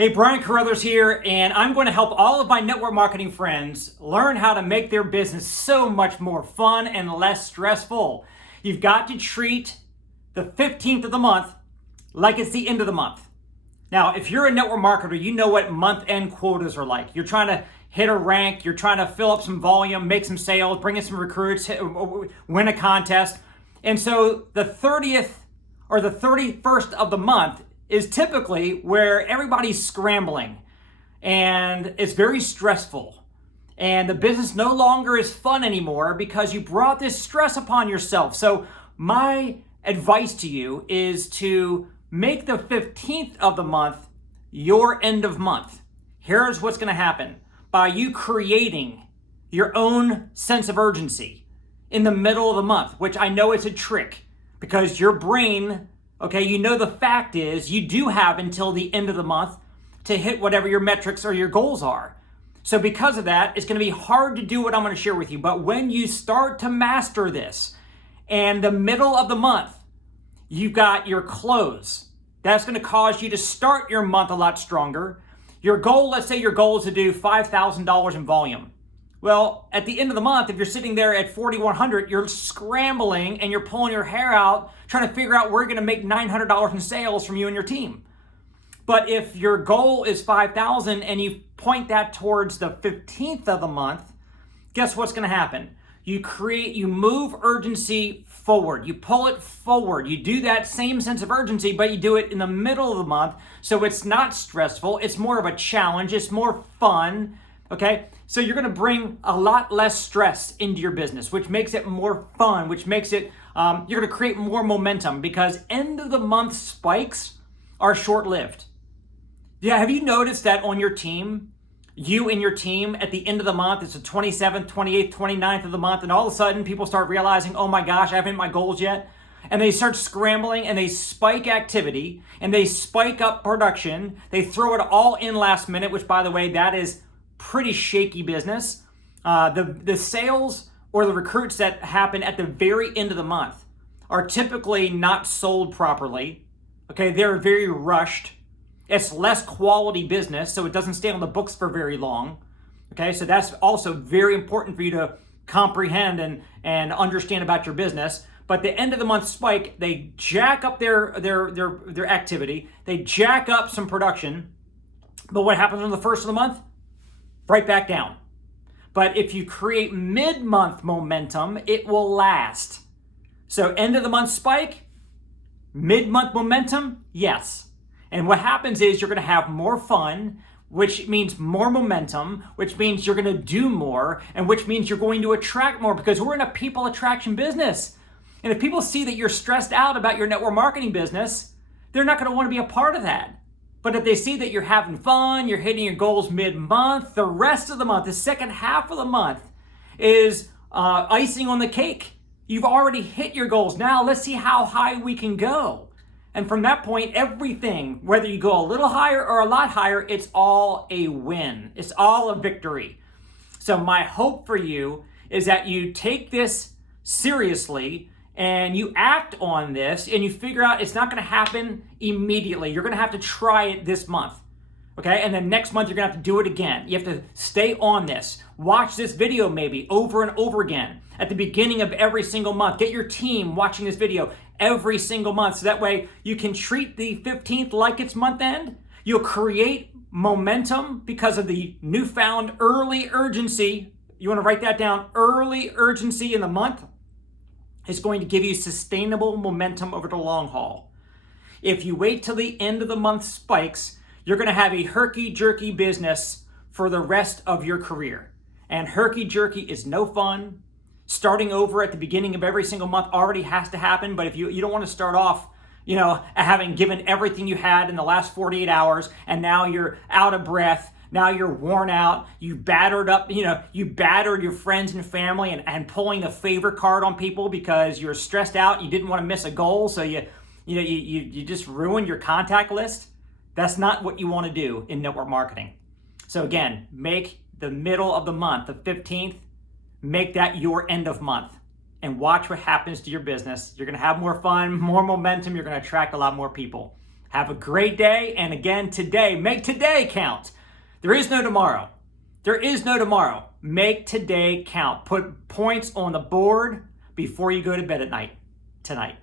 Hey, Brian Carruthers here, and I'm going to help all of my network marketing friends learn how to make their business so much more fun and less stressful. You've got to treat the 15th of the month like it's the end of the month. Now, if you're a network marketer, you know what month-end quotas are like. You're trying to hit a rank, you're trying to fill up some volume, make some sales, bring in some recruits, win a contest. And so the 30th or the 31st of the month is typically where everybody's scrambling and it's very stressful. And the business no longer is fun anymore because you brought this stress upon yourself. So my advice to you is to make the 15th of the month your end of month. Here's what's going to happen. By you creating your own sense of urgency in the middle of the month, which I know is a trick because your brain, okay, you know the fact is you do have until the end of the month to hit whatever your metrics or your goals are. So because of that, it's going to be hard to do what I'm going to share with you. But when you start to master this and the middle of the month, you've got your close. That's going to cause you to start your month a lot stronger. Your goal, let's say your goal is to do $5,000 in volume. Well, at the end of the month, if you're sitting there at 4,100, you're scrambling and you're pulling your hair out, trying to figure out where you're going to make $900 in sales from you and your team. But if your goal is 5,000 and you point that towards the 15th of the month, guess what's going to happen? You move urgency forward. You pull it forward. You do that same sense of urgency, but you do it in the middle of the month. So it's not stressful. It's more of a challenge. It's more fun. Okay. So you're going to bring a lot less stress into your business, which makes it more fun, which makes it, you're going to create more momentum because end of the month spikes are short-lived. Yeah. Have you noticed that on your team? You and your team at the end of the month, it's the 27th, 28th, 29th of the month, and all of a sudden people start realizing, oh my gosh, I haven't hit my goals yet. And they start scrambling and they spike activity and they spike up production. They throw it all in last minute, which by the way, that is pretty shaky business. The sales or the recruits that happen at the very end of the month are typically not sold properly. Okay, they're very rushed. It's less quality business, so it doesn't stay on the books for very long. Okay, so that's also very important for you to comprehend and understand about your business. But the end of the month spike, they jack up their activity, they jack up some production. But what happens on the first of the month? Right back down. But if you create mid-month momentum, it will last. So end of the month spike, mid-month momentum, yes. And what happens is you're going to have more fun, which means more momentum, which means you're going to do more, and which means you're going to attract more because we're in a people attraction business. And if people see that you're stressed out about your network marketing business, they're not going to want to be a part of that. But if they see that you're having fun, you're hitting your goals mid-month, the rest of the month, the second half of the month is icing on the cake. You've already hit your goals. Now let's see how high we can go. And from that point, everything, whether you go a little higher or a lot higher, it's all a win. It's all a victory. So my hope for you is that you take this seriously and you act on this and you figure out it's not going to happen immediately. You're going to have to try it this month. Okay, and then next month you're going to have to do it again. You have to stay on this. Watch this video maybe over and over again at the beginning of every single month. Get your team watching this video every single month so that way you can treat the 15th like it's month end. You'll create momentum because of the newfound early urgency. You want to write that down. Early urgency in the month is going to give you sustainable momentum over the long haul. If you wait till the end of the month spikes, you're going to have a herky-jerky business for the rest of your career. And herky-jerky is no fun. Starting over at the beginning of every single month already has to happen. But if you don't want to start off, having given everything you had in the last 48 hours, and now you're out of breath, now you're worn out, you battered up, you battered your friends and family and pulling a favor card on people because you're stressed out, you didn't want to miss a goal, so you just ruined your contact list. That's not what you want to do in network marketing. So again, make the middle of the month, the 15th, make that your end of month and watch what happens to your business. You're going to have more fun, more momentum. You're going to attract a lot more people. Have a great day. And again, today, make today count. There is no tomorrow. There is no tomorrow. Make today count. Put points on the board before you go to bed at night tonight.